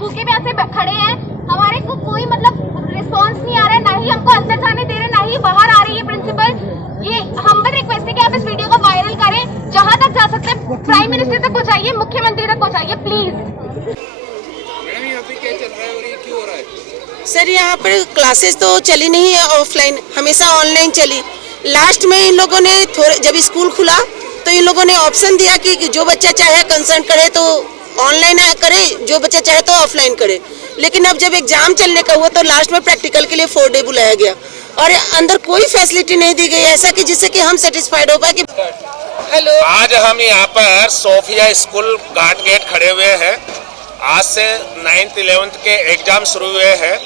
भूखे प्यासे खड़े हैं, हमारे को कोई मतलब रिस्पॉन्स नहीं आ रहा है, ना ही हमको अंदर जाने दे रहे, ना ही बाहर आ रही है प्रिंसिपल। ये हम्बल रिक्वेस्ट है कि आप इस वीडियो को वायरल करें, जहां तक जा सकते हैं प्राइम मिनिस्टर तक पहुंचाइए, मुख्यमंत्री तक पहुंचाइए प्लीज। मैडम यहाँ पे क्या चल रहा है और ये क्यों हो रहा है? सर यहाँ पर क्लासेस तो चली नहीं है, ऑफलाइन हमेशा ऑनलाइन चली। लास्ट में इन लोगों ने जब स्कूल खुला तो इन लोगों ने ऑप्शन दिया कि जो बच्चा चाहे कंसर्न करे तो ऑनलाइन करे, जो बच्चा चाहे तो ऑफलाइन करे। लेकिन अब जब एग्जाम चलने का हुआ तो लास्ट में प्रैक्टिकल के लिए 4 डे बुलाया गया और अंदर कोई फैसिलिटी नहीं दी गई ऐसा कि जिससे कि हम सेटिस्फाइड हो पाए कि हेलो। आज हम यहाँ पर सोफिया स्कूल घाट गेट खड़े हुए हैं। आज से 9th 11th के एग्जाम शुरू हुए हैं।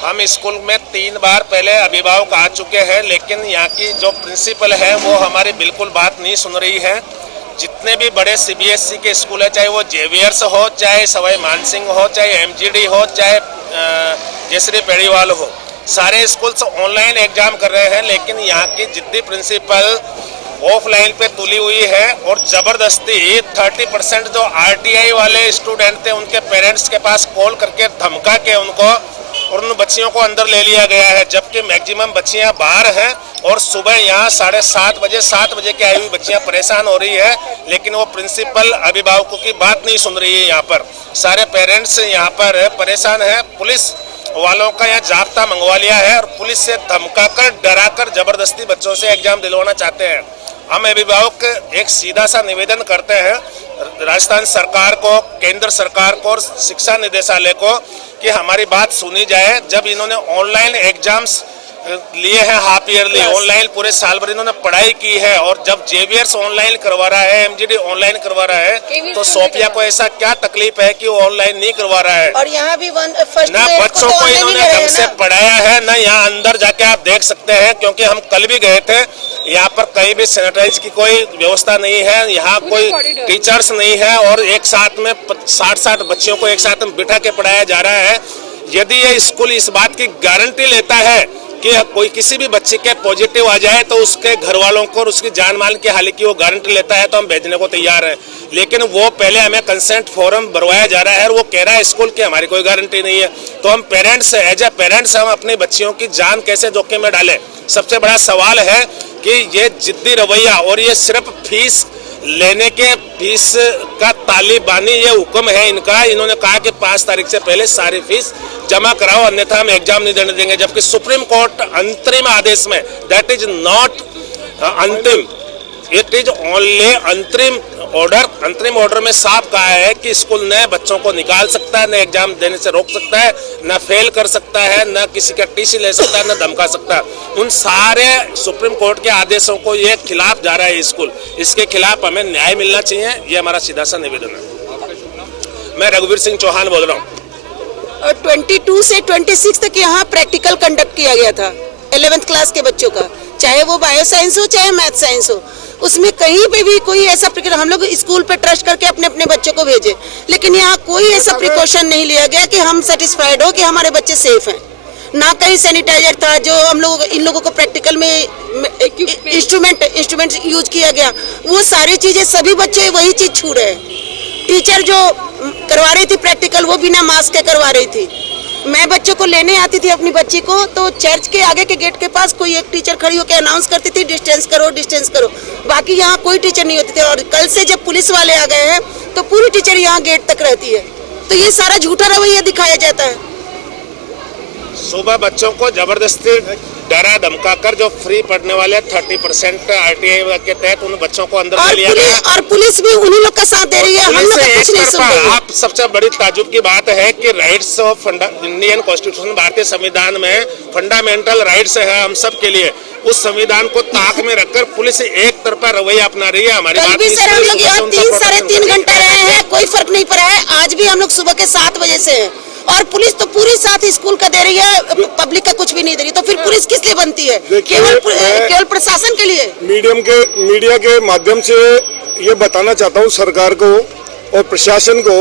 हम स्कूल में 3 बार पहले अभिभावक आ चुके हैं, लेकिन यहाँ की जो प्रिंसिपल है वो हमारी बिल्कुल बात नहीं सुन रही है। जितने भी बड़े सीबीएसई के स्कूल है, चाहे वो जेवियर्स हो, चाहे सवाई मानसिंह हो, चाहे एमजीडी हो, चाहे जयश्री पेड़ीवाल हो, सारे स्कूल्स ऑनलाइन एग्जाम कर रहे हैं। लेकिन यहाँ की जिद्दी प्रिंसिपल ऑफलाइन पे तुली हुई है और जबरदस्ती 30% जो आरटीआई वाले स्टूडेंट थे उनके पेरेंट्स के पास कॉल करके धमका के उनको और उन बच्चियों को अंदर ले लिया गया है, जबकि मैक्सिमम बच्चियां बाहर हैं और सुबह यहाँ 7:30 बजे की आई हुई बच्चियां परेशान हो रही है। लेकिन वो प्रिंसिपल अभिभावकों की बात नहीं सुन रही है। यहाँ पर सारे पेरेंट्स यहाँ पर परेशान है। पुलिस वालों का यहाँ जाब्ता मंगवा लिया है और पुलिस से धमकाकर डराकर जबरदस्ती बच्चों से एग्जाम दिलवाना चाहते हैं। हम अभिभावक एक सीधा सा निवेदन करते हैं राजस्थान सरकार को, केंद्र सरकार को और शिक्षा निदेशालय को कि हमारी बात सुनी जाए। जब इन्होंने ऑनलाइन एग्जाम्स लिए हैं, हाफ ईयरली ऑनलाइन पूरे साल भर इन्होंने पढ़ाई की है, और जब जेवियर्स ऑनलाइन करवा रहा है, एमजीडी ऑनलाइन करवा रहा है, तो सोफिया को ऐसा क्या तकलीफ है कि वो ऑनलाइन नहीं करवा रहा है? और यहाँ भी ना बच्चों को इन्होंने ढंग से पढ़ाया है, ना यहाँ अंदर जाके आप देख सकते हैं, क्योंकि हम कल भी गए थे। यहाँ पर कहीं भी सैनिटाइज की कोई व्यवस्था नहीं है, यहाँ कोई टीचर्स नहीं है और एक साथ में 60 बच्चियों को एक साथ में बिठा के पढ़ाया जा रहा है। यदि ये स्कूल इस बात की गारंटी लेता है कि कोई किसी भी बच्चे के पॉजिटिव आ जाए तो उसके घर वालों को और उसकी जान माल की हालत की वो गारंटी लेता है, तो हम भेजने को तैयार हैं। लेकिन वो पहले हमें कंसेंट फॉर्म भरवाया जा रहा है और वो कह रहा है स्कूल की हमारी कोई गारंटी नहीं है। तो हम पेरेंट्स एज ए पेरेंट्स हम अपनी बच्चियों की जान कैसे जोखिम में डालें? सबसे बड़ा सवाल है कि ये जिद्दी रवैया और ये सिर्फ फीस लेने के फीस का तालिबानी ये हुक्म है इनका। इन्होंने कहा कि 5 तारीख से पहले सारी फीस जमा कराओ, अन्यथा हम एग्जाम नहीं देने देंगे। जबकि सुप्रीम कोर्ट अंतरिम आदेश में, दैट इज नॉट अंतिम, इट इज ओनली अंतरिम ऑर्डर में साफ कहा है कि स्कूल न बच्चों को निकाल सकता है, न एग्जाम देने से रोक सकता है, न फेल कर सकता है, न किसी का टीसी ले सकता है, न धमका सकता है। उन सारे सुप्रीम कोर्ट के आदेशों को ये खिलाफ जा रहा है स्कूल। इसके खिलाफ हमें न्याय मिलना चाहिए, ये हमारा सीधा सा निवेदन है। मैं रघुवीर सिंह चौहान बोल रहा हूँ। और 22 से 26 तक यहाँ प्रैक्टिकल कंडक्ट किया गया था 11th क्लास के बच्चों का, चाहे वो बायो साइंस हो चाहे मैथ साइंस हो। उसमें कहीं पे भी कोई ऐसा हम लोग स्कूल पे ट्रस्ट करके अपने अपने बच्चों को भेजे, लेकिन यहाँ कोई ऐसा प्रिकॉशन नहीं लिया गया कि हम सेटिस्फाइड हो कि हमारे बच्चे सेफ हैं। ना कहीं सैनिटाइजर था, जो हम लोग इन लोगों को प्रैक्टिकल में इंस्ट्रूमेंट यूज किया गया, वो सारी चीजें सभी बच्चे वही चीज छू रहे हैं। टीचर जो करवा रही थी प्रैक्टिकल वो बिना मास्क के करवा रही थी। मैं बच्चों को लेने आती थी अपनी बच्ची को, तो चर्च के आगे के गेट के पास कोई एक टीचर खड़ी होकर अनाउंस करती थी डिस्टेंस करो। बाकी यहाँ कोई टीचर नहीं होती थी। और कल से जब पुलिस वाले आ गए हैं तो पूरी टीचर यहाँ गेट तक रहती है। तो ये सारा झूठा रवैया दिखाया जाता है। सुबह बच्चों को जबरदस्ती डरा धमका कर जो फ्री पढ़ने वाले 30% आरटीआई के तहत उन बच्चों को अंदर ले लिया गया और पुलिस भी उन्हीं लोग का साथ दे रही है। हम लोग कुछ नहीं सुन रहे। आप सबसे बड़ी ताजुब की बात है कि राइट्स ऑफ इंडियन कॉन्स्टिट्यूशन, भारतीय संविधान में फंडामेंटल राइट्स है हम सब के लिए। उस संविधान को ताक में रखकर पुलिस एक तरफा रवैया अपना रही है। हमारी बात भी सर हम लोग यहाँ 3-3.5 घंटे रहे हैं, कोई फर्क नहीं पड़ा है। आज भी हम लोग सुबह के 7 बजे से हैं और पुलिस तो पूरी साथ स्कूल का दे रही है, पब्लिक का कुछ भी नहीं दे रही। तो फिर पुलिस किस लिए बनती है? केवल प्रशासन के लिए। मीडिया के माध्यम से ये बताना चाहता हूँ सरकार को और प्रशासन को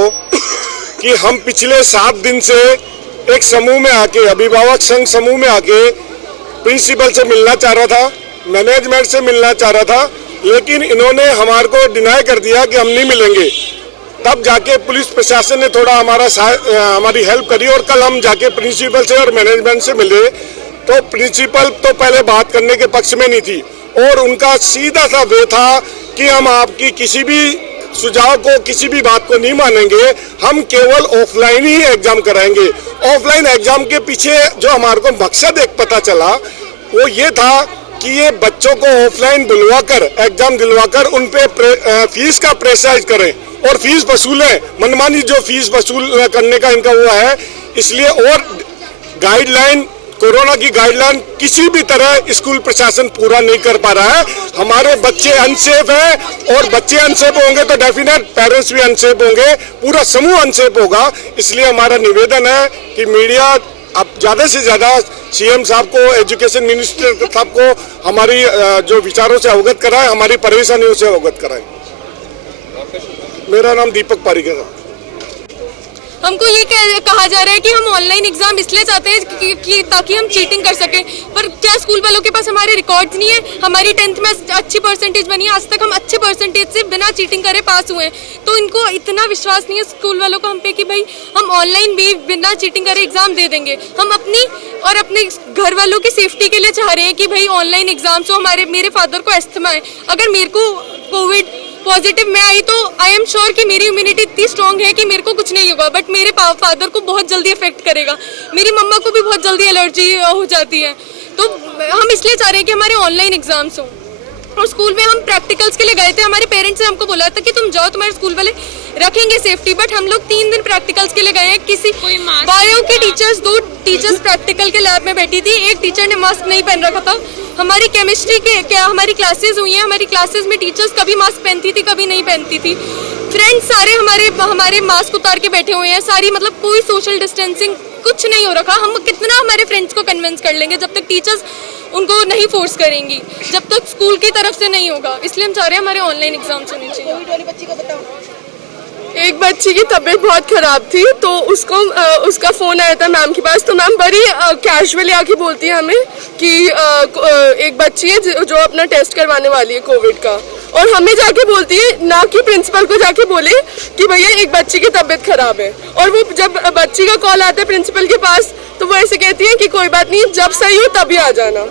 कि हम पिछले 7 दिन से एक समूह में आके, अभिभावक संघ समूह में आके प्रिंसिपल से मिलना चाह रहा था, मैनेजमेंट से मिलना चाह रहा था, लेकिन इन्होंने हमारे को डिनाई कर दिया कि हम नहीं मिलेंगे। तब जाके पुलिस प्रशासन ने थोड़ा हमारी हेल्प करी। और कल हम जाके प्रिंसिपल से और मैनेजमेंट से मिले तो प्रिंसिपल तो पहले बात करने के पक्ष में नहीं थी और उनका सीधा सा वे था कि हम आपकी किसी भी सुझाव को, किसी भी बात को नहीं मानेंगे, हम केवल ऑफलाइन ही एग्जाम कराएंगे। ऑफलाइन एग्जाम के पीछे जो हमारे को मकसद एक पता चला वो ये था कि ये बच्चों को ऑफलाइन बुलवाकर एग्जाम दिलवाकर उन पे फीस का प्रेशराइज करें और फीस वसूलें, मनमानी जो फीस वसूल करने का इनका हुआ है। इसलिए और गाइडलाइन, कोरोना की गाइडलाइन किसी भी तरह स्कूल प्रशासन पूरा नहीं कर पा रहा है। हमारे बच्चे अनसेफ हैं और बच्चे अनसेफ होंगे तो डेफिनेट पेरेंट्स भी अनसेफ होंगे, पूरा समूह अनसेफ होगा। इसलिए हमारा निवेदन है कि मीडिया अब ज़्यादा से ज़्यादा सीएम साहब को, एजुकेशन मिनिस्टर साहब को हमारी जो विचारों से अवगत कराए, हमारी परेशानियों से अवगत कराए। मेरा नाम दीपक पारिकर है। हमको ये कहा जा रहा है कि हम ऑनलाइन एग्जाम इसलिए चाहते हैं कि ताकि हम चीटिंग कर सकें, पर क्या स्कूल वालों के पास हमारे रिकॉर्ड्स नहीं है? हमारी 10th में अच्छी परसेंटेज बनी है, आज तक हम अच्छे परसेंटेज से बिना चीटिंग करे पास हुए हैं। तो इनको इतना विश्वास नहीं है स्कूल वालों को हम पे कि भाई हम ऑनलाइन भी बिना चीटिंग करे एग्जाम दे देंगे। हम अपनी और अपने घर वालों की सेफ्टी के लिए चाह रहे हैं कि भाई ऑनलाइन एग्जाम से मेरे फादर को अस्थमा है, अगर मेरे को कोविड पॉजिटिव मैं आई तो आई एम श्योर कि मेरी इम्यूनिटी इतनी स्ट्रांग है कि मेरे को कुछ नहीं होगा, बट मेरे फादर को बहुत जल्दी इफेक्ट करेगा, मेरी मम्मा को भी बहुत जल्दी एलर्जी हो जाती है। तो हम इसलिए चाह रहे हैं कि हमारे ऑनलाइन एग्जाम्स हों। और स्कूल में हम प्रैक्टिकल्स के लिए गए थे, हमारे पेरेंट्स ने हमको बोला था कि तुम जाओ, तुम्हारे स्कूल वाले रखेंगे सेफ्टी, बट हम लोग 3 दिन प्रैक्टिकल्स के लिए गए हैं। किसी बायो की टीचर्स, 2 टीचर्स प्रैक्टिकल के लैब में बैठी थी, एक टीचर ने मास्क नहीं पहन रखा था। हमारी केमिस्ट्री के हमारी क्लासेस हुई हैं, हमारी क्लासेस में टीचर्स कभी मास्क पहनती थी, कभी नहीं पहनती थी। फ्रेंड्स सारे हमारे मास्क उतार के बैठे हुए हैं, सारी मतलब कोई सोशल डिस्टेंसिंग कुछ नहीं हो रखा। हम कितना हमारे फ्रेंड्स को कन्विंस कर लेंगे जब तक टीचर्स उनको नहीं फोर्स करेंगी, जब तक स्कूल की तरफ से नहीं होगा। इसलिए हम चाह रहे हैं हमारे ऑनलाइन एग्जाम्स होने चाहिए। एक बच्ची की तबीयत बहुत खराब थी तो उसका फोन आया था मैम के पास, तो मैम बड़ी कैजुअली आके बोलती है हमें कि एक बच्ची है जो अपना टेस्ट करवाने वाली है कोविड का, और हमें जाके बोलती है, ना कि प्रिंसिपल को जाके बोले कि भैया एक बच्ची की तबीयत खराब है। और वो जब बच्ची का कॉल आता है प्रिंसिपल के पास तो वो ऐसे कहती है कि कोई बात नहीं, जब सही हो तभी आ जाना।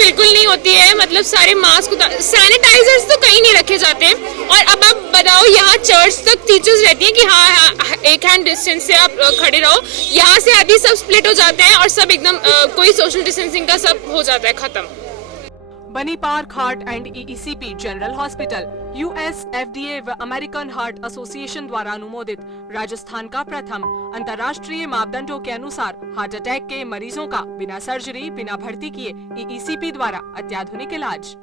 बिल्कुल नहीं होती है, मतलब सारे मास्क सैनिटाइजर्स तो कहीं नहीं रखे जाते हैं। और अब आप बताओ, यहाँ चर्च तक टीचर्स रहती हैं कि हाँ एक हैंड डिस्टेंस से आप खड़े रहो, यहाँ से आदि सब स्प्लिट हो जाते हैं और सब एकदम कोई सोशल डिस्टेंसिंग का सब हो जाता है खत्म। बनी park heart and ECP general hospital US FDA व अमेरिकन हार्ट एसोसिएशन द्वारा अनुमोदित राजस्थान का प्रथम अंतर्राष्ट्रीय मापदंडों के अनुसार हार्ट अटैक के मरीजों का बिना सर्जरी, बिना भर्ती किए ECP द्वारा अत्याधुनिक इलाज।